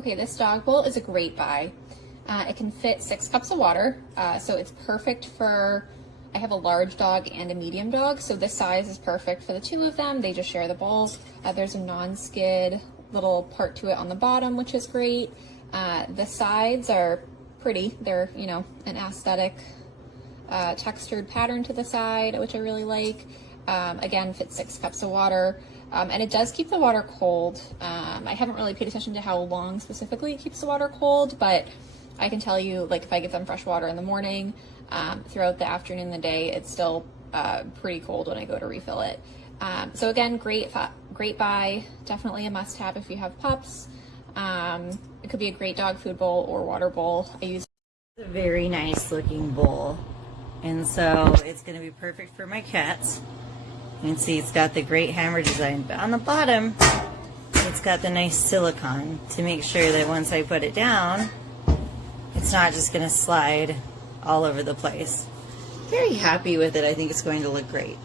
Okay, this dog bowl is a great buy. It can fit 6 cups of water, so it's perfect for, I have a large dog and a medium dog, so this size is perfect for the two of them. They just share the bowl. There's a non-skid little part to it on the bottom, which is great. The sides are pretty. They're, you know, an aesthetic textured pattern to the side, which I really like. Again, fits 6 cups of water. And it does keep the water cold. I haven't really paid attention to how long specifically it keeps the water cold, but I can tell you, like, if I give them fresh water in the morning, throughout the afternoon and the day, it's still pretty cold when I go to refill it. So again, great buy. Definitely a must-have if you have pups. It could be a great dog food bowl or water bowl. I use a very nice looking bowl, and so it's going to be perfect for my cats. You can see it's got the great hammer design, but on the bottom it's got the nice silicone to make sure that once I put it down, it's not just going to slide all over the place. Very happy with it. I think it's going to look great.